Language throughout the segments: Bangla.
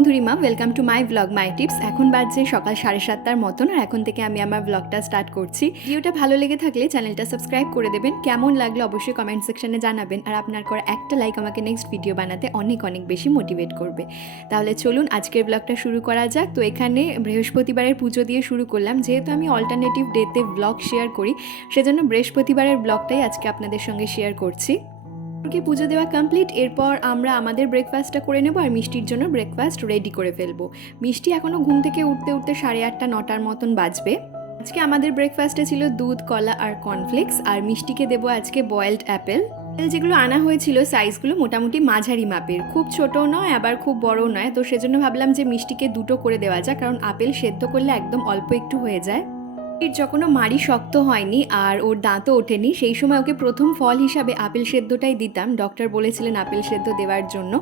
Madhurima welcome to my blog my tips এখন বাজছে সকাল সাড়ে সাতটার মতন, আর এখন থেকে আমি আমার ব্লগটা স্টার্ট করছি। ভিডিওটা ভালো লেগে থাকলে চ্যানেলটা সাবস্ক্রাইব করে দেবেন। কেমন লাগল অবশ্যই কমেন্ট সেকশনে জানাবেন, আর আপনার করা একটা লাইক আমাকে নেক্সট ভিডিও বানাতে অনেক অনেক বেশি মোটিভেট করবে। তাহলে চলুন আজকের ব্লগটা শুরু করা যাক। তো এখানে বৃহস্পতিবারের পুজো দিয়ে শুরু করলাম। যেহেতু আমি অল্টারনেটিভ ডেতে ব্লগ শেয়ার করি, সেজন্য বৃহস্পতিবারের ব্লগটাই আজকে আপনাদের সঙ্গে শেয়ার করছি। ঠাকুরকে পুজো দেওয়া কমপ্লিট এরপর আমরা আমাদের ব্রেকফাস্টটা করে নেব আর মিষ্টির জন্য ব্রেকফাস্ট রেডি করে ফেলব। মিষ্টি এখনও ঘুম থেকে উঠতে উঠতে সাড়ে আটটা, নটার মতন বাজবে। আজকে আমাদের ব্রেকফাস্টে ছিল দুধ, কলা আর কর্নফ্লেক্স আর মিষ্টিকে দেবো আজকে বয়েলড অ্যাপেল যেগুলো আনা হয়েছিল সাইজগুলো মোটামুটি মাঝারি মাপের। খুব ছোট নয়, আবার খুব বড় নয়। তো সেজন্য ভাবলাম যে মিষ্টিকে দুটো করে দেওয়া যাক, কারণ আপেল সেদ্ধ করলে একদম অল্প একটু হয়ে যায়। এর যখনও মাড়ি শক্ত হয়নি আর ওর দাঁতও ওঠেনি, সেই সময় ওকে প্রথম ফল হিসাবে আপেল সেদ্ধটাই দিতাম। ডক্টর বলেছিলেন আপেল সেদ্ধ দেওয়ার জন্য।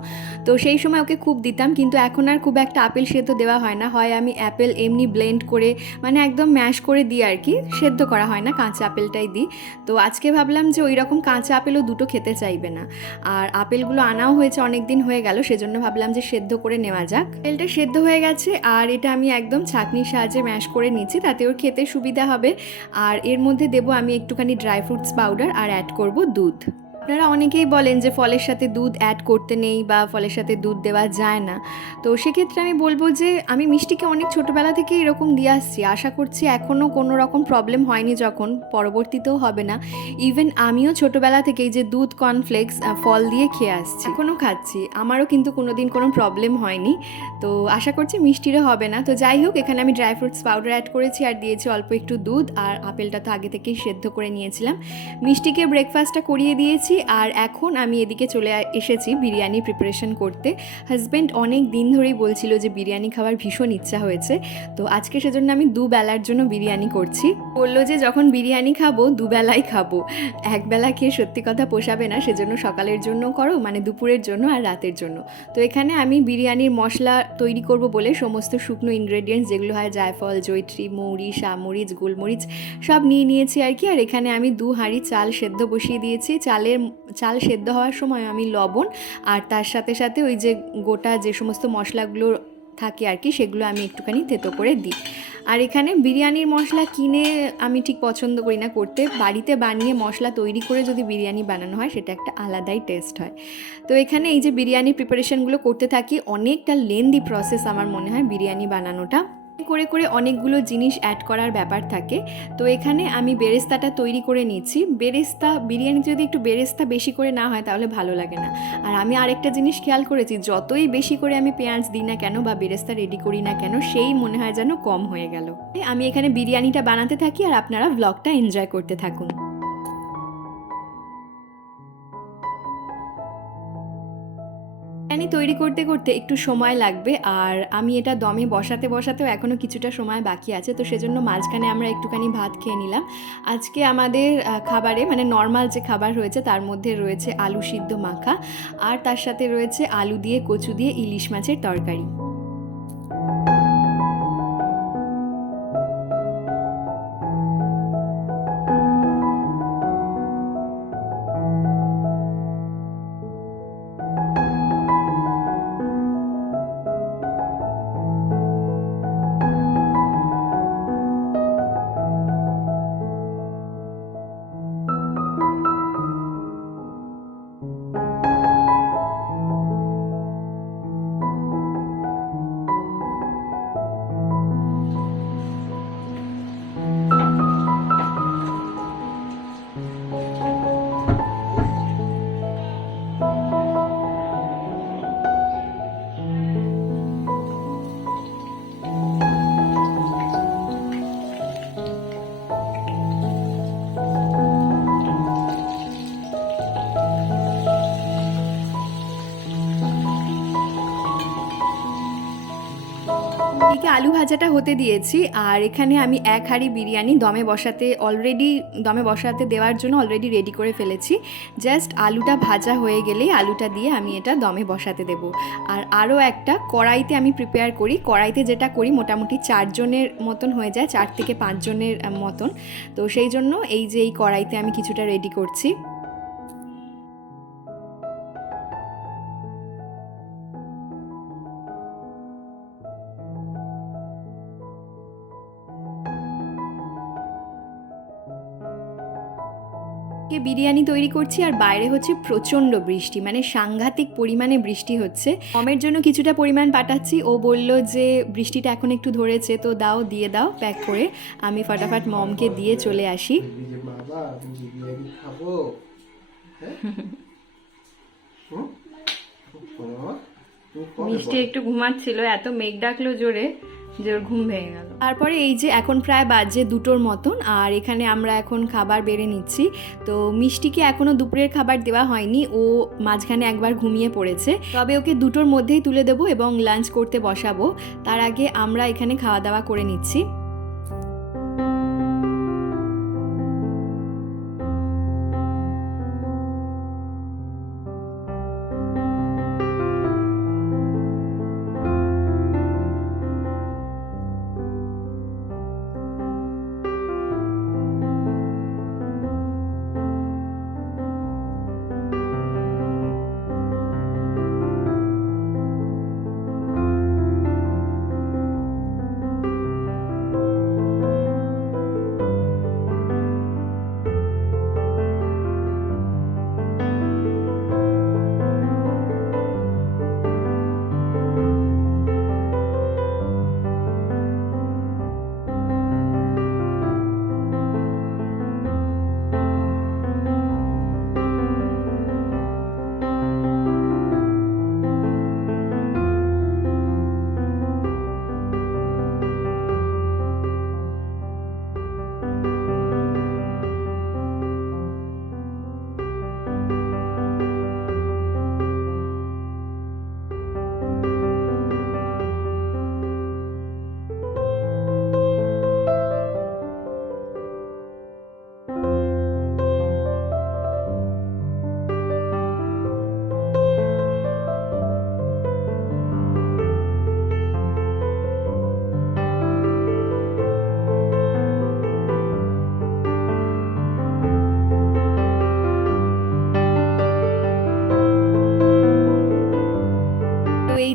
তো সেই সময় ওকে খুব দিতাম, কিন্তু এখন আর খুব একটা আপেল সেদ্ধ দেওয়া হয় না। হয় আমি অ্যাপেল এমনি ব্লেন্ড করে মানে একদম ম্যাশ করে দিই আর কি, সেদ্ধ করা হয় না, কাঁচা আপেলটাই দিই। তো আজকে ভাবলাম যে ওই রকম কাঁচা আপেলও দুটো খেতে চাইবে না। আর আপেলগুলো আনাও হয়েছে অনেক দিন হয়ে গেল, সেজন্য ভাবলাম যে সেদ্ধ করে নেওয়া যাক। আপেলটা সেদ্ধ হয়ে গেছে, আর এটা আমি একদম ছাঁকনির সাহায্যে ম্যাশ করে নিচ্ছি, তাতে ওর খেতে সুবিধা হবে। আর এর মধ্যে দেবো আমি একটুখানি ড্রাই ফ্রুটস পাউডার আর অ্যাড করব দুধ। আপনারা অনেকেই বলেন যে ফলের সাথে দুধ অ্যাড করতে নেই বা ফলের সাথে দুধ দেওয়া যায় না। তো সেক্ষেত্রে আমি বলব যে আমি মিষ্টিকে অনেক ছোটোবেলা থেকে এরকম দিয়ে আসছি। আশা করছি এখনও কোনো রকম প্রবলেম হয়নি যখন, পরবর্তীতেও হবে না। ইভেন আমিও ছোটোবেলা থেকেই যে দুধ কর্নফ্লেক্স ফল দিয়ে খেয়ে আসছি। এখনও খাচ্ছি। আমারও কিন্তু কোনো দিন কোনো প্রবলেম হয়নি। তো আশা করছি মিষ্টিরও হবে না। তো যাই হোক, এখানে আমি ড্রাই ফ্রুটস পাউডার অ্যাড করেছি আর দিয়েছি অল্প একটু দুধ। আর আপেলটা তো আগে থেকেই সেদ্ধ করে নিয়েছিলাম। মিষ্টিকে ব্রেকফাস্টটা করিয়ে দিয়েছি। আর এখন আমি এদিকে চলে এসেছি বিরিয়ানি প্রিপারেশন করতে। হাজব্যান্ড অনেক দিন ধরেই বলছিল যে বিরিয়ানি খাওয়ার ভীষণ ইচ্ছা হয়েছে। তো আজকে সেজন্য আমি দুবেলার জন্য বিরিয়ানি করছি। বলল যে যখন বিরিয়ানি খাব, দুবেলাই খাব। একবেলা খেয়ে সত্যি কথা পোষাবে না, সেজন্য সকালের জন্য করো মানে দুপুরের জন্য আর রাতের জন্য। তো এখানে আমি বিরিয়ানির মশলা তৈরি করব বলে সমস্ত শুকনো ইনগ্রেডিয়েন্টস যেগুলো হয় জায়ফল জৈত্রী মৌরি শামরিচ গোলমরিচ, সব নিয়ে নিয়েছি আর কি। আর এখানে আমি দু হাঁড়ি চাল সেদ্ধ বসিয়ে দিয়েছি। চালের চাল সেদ্ধ হওয়ার সময় আমি লবণ আর তার সাথে সাথে ওই যে গোটা যে সমস্ত মশলাগুলো থাকে আর কি, সেগুলো আমি একটুখানি থেতো করে দিই। আর এখানে বিরিয়ানির মশলা কিনে আমি ঠিক পছন্দ করি না করতে। বাড়িতে বানিয়ে মশলা তৈরি করে যদি বিরিয়ানি বানানো হয়, সেটা একটা আলাদাই টেস্ট হয়। তো এখানে এই যে বিরিয়ানির প্রিপারেশনগুলো করতে থাকি, অনেকটা লেন্দি প্রসেস আমার মনে হয় বিরিয়ানি বানানোটা। করে করে অনেকগুলো জিনিস অ্যাড করার ব্যাপার থাকে। তো এখানে আমি বেরেস্তাটা তৈরি করে নিয়েছি। বেরেস্তা বিরিয়ানি যদি একটু বেরেস্তা বেশি করে না হয় তাহলে ভালো লাগে না। আর আমি আরেকটা জিনিস খেয়াল করেছি, যতই বেশি করে আমি পেঁয়াজ দিই না কেন বা বেরেস্তা রেডি করি না কেন, সেই মনে হয় যেন কম হয়ে গেল। আমি এখানে বিরিয়ানিটা বানাতে থাকি আর আপনারা ব্লগটা এনজয় করতে থাকুন। তৈরি করতে করতে একটু সময় লাগবে। আর আমি এটা দমে বসাতে, বসাতেও এখনও কিছুটা সময় বাকি আছে। তো সেজন্য মাঝখানে আমরা একটুখানি ভাত খেয়ে নিলাম। আজকে আমাদের খাবারে মানে নর্মাল যে খাবার রয়েছে তার মধ্যে রয়েছে আলু সিদ্ধ মাখা। আর তার সাথে রয়েছে আলু দিয়ে, কচু দিয়ে ইলিশ মাছের তরকারি। এদিকে আলু ভাজাটা হতে দিয়েছি, আর এখানে আমি এক হাঁড়ি বিরিয়ানি দমে বসাতে অলরেডি দমে বসাতে দেওয়ার জন্য অলরেডি রেডি করে ফেলেছি। জাস্ট আলুটা ভাজা হয়ে গেলেই আলুটা দিয়ে আমি এটা দমে বসাতে দেব। আর আরও একটা, কড়াইতে আমি প্রিপেয়ার করি, কড়াইতে যেটা করি মোটামুটি চারজনের মতন হয়ে যায়, চার থেকে পাঁচজনের মতন। তো সেই জন্য এই যে এই কড়াইতে আমি কিছুটা রেডি করছি। কে বিরিয়ানি তৈরি করছি আর বাইরে হচ্ছে প্রচণ্ড বৃষ্টি মানে সাংঘাতিক পরিমাণে বৃষ্টি হচ্ছে। মমের জন্য কিছুটা পরিমাণ পাঠাচ্ছি ও বলল যে বৃষ্টিটা এখন একটু ধরেছে তো দাও দিয়ে দাও প্যাক করে। আমি ফটাফট মমকে দিয়ে চলে আসি। হ্যাঁ মিষ্টি একটু ঘুমাচ্ছিল এত মেঘ ডাকলো জোরে। যে ওর ঘুম ভেঙে গেল। তারপরে এই যে এখন প্রায় বাজে দুটোর মতন, আর এখানে আমরা এখন খাবার বেড়ে নিচ্ছি। তো মিষ্টিকে এখনও দুপুরের খাবার দেওয়া হয়নি, ও মাঝখানে একবার ঘুমিয়ে পড়েছে। তবে ওকে দুটোর মধ্যেই তুলে দেবো এবং লাঞ্চ করতে বসাবো। তার আগে আমরা এখানে খাওয়া দাওয়া করে নিচ্ছি।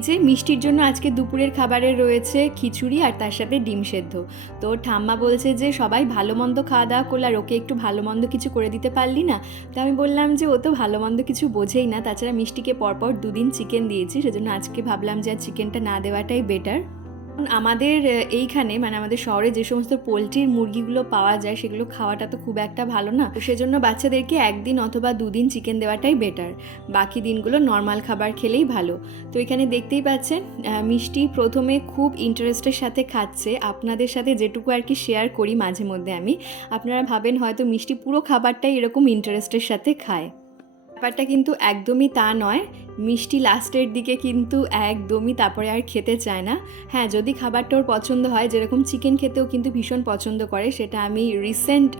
যে মিষ্টির জন্য আজকে দুপুরের খাবারে রয়েছে খিচুড়ি আর তার সাথে ডিম সেদ্ধ। তো ঠাম্মা বলছে যে, সবাই ভালো মন্দ খাওয়া দাওয়া করলে আর ওকে একটু ভালো মন্দ কিছু করে দিতে পারলি না? তো আমি বললাম যে, ও তো ভালো মন্দ কিছু বোঝেই না। তাছাড়া মিষ্টিকে পরপর দুদিন চিকেন দিয়েছি। সেজন্য আজকে ভাবলাম যে আর চিকেনটা না দেওয়াটাই বেটার আমাদের এইখানে মানে আমাদের শহরে যে সমস্ত পোলট্রির মুরগিগুলো পাওয়া যায়, সেগুলো খাওয়াটা তো খুব একটা ভালো না। তো সেজন্য বাচ্চাদেরকে একদিন অথবা দুদিন চিকেন দেওয়াটাই বেটার বাকি দিনগুলো নর্মাল খাবার খেলেই ভালো। তো এখানে দেখতেই পাচ্ছেন মিষ্টি প্রথমে খুব ইন্টারেস্টের সাথে খাচ্ছে। আপনাদের সাথে যেটুকু আর কি শেয়ার করি মাঝে মধ্যে আমি, আপনারা ভাবেন হয়তো মিষ্টি পুরো খাবারটাই এরকম ইন্টারেস্টের সাথে খায়। ব্যাপারটা কিন্তু একদমই তা নয়। মিষ্টি লাস্টের দিকে কিন্তু একদমই তারপরে আর খেতে চায় না। হ্যাঁ যদি খাবারটা ওর পছন্দ হয়, যেরকম চিকেন খেতেও কিন্তু ভীষণ পছন্দ করে, সেটা আমি রিসেন্ট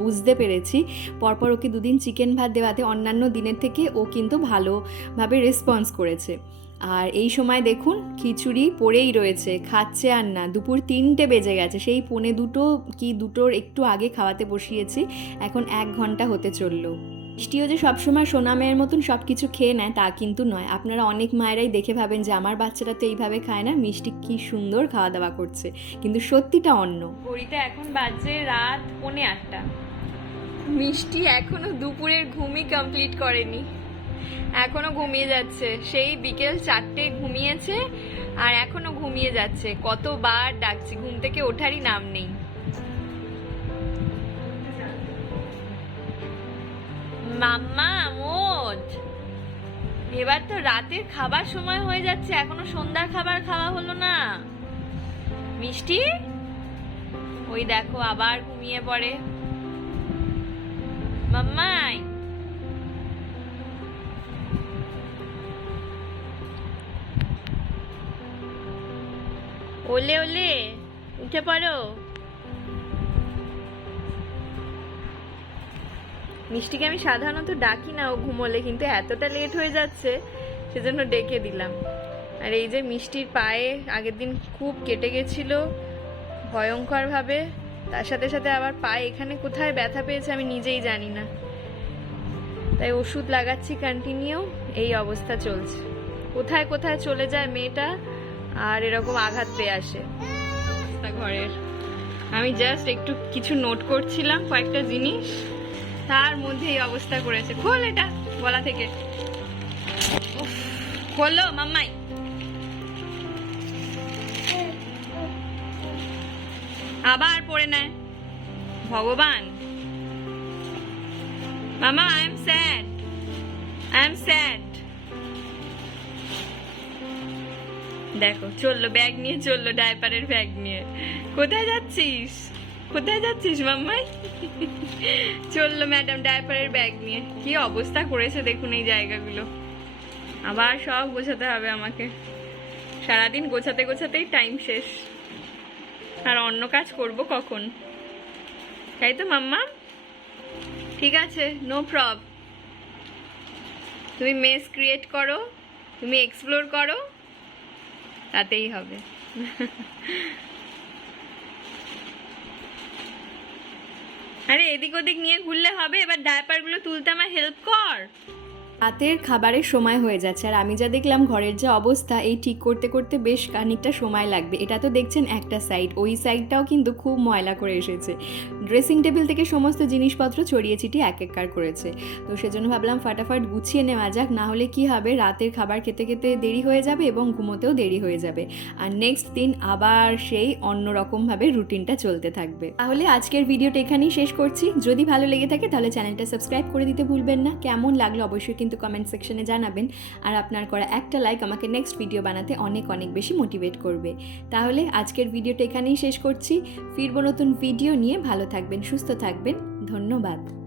বুঝতে পেরেছি। পরপর ওকে দুদিন চিকেন ভাত দেওয়াতে অন্যান্য দিনের থেকে ও কিন্তু ভালোভাবে রেসপন্স করেছে। আর এই সময় দেখুন, খিচুড়ি পড়েই রয়েছে, খাচ্ছে আর না। দুপুর তিনটে বেজে গেছে, সেই পৌনে দুটো কি দুটোর একটু আগে খাওয়াতে বসিয়েছি, এখন এক ঘণ্টা হতে চলল। মিষ্টিও যে সবসময় সোনা মেয়ের মতন সব কিছু খেয়ে নেয় তা কিন্তু নয়। আপনারা অনেক মায়েরাই দেখে ভাবেন যে আমার বাচ্চাটা তো এইভাবে খায় না মিষ্টি কি সুন্দর খাওয়া দাওয়া করছে। কিন্তু সত্যিটা অন্য। ঘড়িতে এখন বাজে রাত পৌনে আটটা। মিষ্টি এখনও দুপুরের ঘুমই কমপ্লিট করেনি। এখনও ঘুমিয়ে যাচ্ছে। সেই বিকেল চারটে ঘুমিয়েছে আর এখনও ঘুমিয়ে যাচ্ছে। কতবার ডাকছি ঘুম থেকে ওঠারই নাম নেই। মাম্মা, মোট। এবার তো রাতের খাবার সময় হয়ে যাচ্ছে, এখনও সন্ধ্যার খাবার খাওয়া হলো না। মিষ্টি? ওই দেখো, আবার ঘুমিয়ে পড়ে। মাম্মাই ওলে ওলে, উঠে পড়ো। মিষ্টিকে আমি সাধারণত ডাকি না, ও ঘুমোলে কিন্তু এতটা লেট হয়ে যাচ্ছে, সেজন্য ডেকে দিলাম। আর এই যে মিষ্টির পায়ে আগের দিন খুব কেটে গেছিল, ভয়ঙ্করভাবে, তার সাথে সাথে আবার পায়ে এখানে কোথায় ব্যথা পেয়েছে আমি নিজেই জানি না। তাই ওষুধ লাগাচ্ছি কন্টিনিউ এই অবস্থা চলছে। কোথায় কোথায় চলে যায় মেয়েটা, আর এরকম আঘাত পেয়ে আসে। ঘরের। আমি জাস্ট একটু কিছু নোট করছিলাম কয়েকটা জিনিস। তার মধ্যে এই অবস্থা করেছে। খোল এটা গলা থেকে। খোলো মাম্মাই। আবার পড়ে নেয়। ভগবান। মামা I am sad I am sad দেখো, চলল ব্যাগ নিয়ে চলল ডাইপারের ব্যাগ নিয়ে। কোথায় যাচ্ছিস? কোথায় যাচ্ছিস, মাম্মাই? চলল ম্যাডাম ডাইপারের ব্যাগ নিয়ে। কি অবস্থা করেছে দেখুন এই জায়গাগুলো। আবার সব গোছাতে হবে আমাকে। সারাদিন গোছাতে গোছাতেই টাইম শেষ। আর অন্য কাজ করব কখন? তাই তো, মাম্মা? ঠিক আছে নো প্রব তুমি মেস ক্রিয়েট করো, তুমি এক্সপ্লোর করো, তাতেই হবে। আরে এদিক ওদিক নিয়ে ঘুরলে হবে এবার ডায়াপারগুলো তুলতে আমার হেল্প কর। রাতের খাবারের সময় হয়ে যাচ্ছে। আর আমি যা দেখলাম ঘরের যে অবস্থা, এই ঠিক করতে করতে বেশ খানিকটা সময় লাগবে। এটা তো দেখছেন একটা সাইড ওই সাইডটাও কিন্তু খুব ময়লা করে এসেছে। ড্রেসিং টেবিল থেকে সমস্ত জিনিসপত্র ছড়িয়ে ছিটিয়ে এক এককার করেছে। তো সেজন্য ভাবলাম ফাটাফাট গুছিয়ে নেওয়া যাক, না হলে কি হবে? রাতের খাবার খেতে খেতে দেরি হয়ে যাবে এবং ঘুমোতেও দেরি হয়ে যাবে। আর নেক্সট দিন আবার সেই অন্যরকমভাবে রুটিনটা চলতে থাকবে। তাহলে আজকের ভিডিওটা এখানেই শেষ করছি। যদি ভালো লেগে থাকে তাহলে চ্যানেলটা সাবস্ক্রাইব করে দিতে ভুলবেন না। কেমন লাগল অবশ্যই কিন্তু কমেন্ট সেকশনে জানাবেন। আর আপনার করা একটা লাইক আমাকে নেক্সট ভিডিও বানাতে অনেক অনেক বেশি মোটিভেট করবে। তাহলে আজকের ভিডিওটা এখানেই শেষ করছি। ফিরবো নতুন ভিডিও নিয়ে। ভালো থাকবেন, সুস্থ থাকবেন। ধন্যবাদ।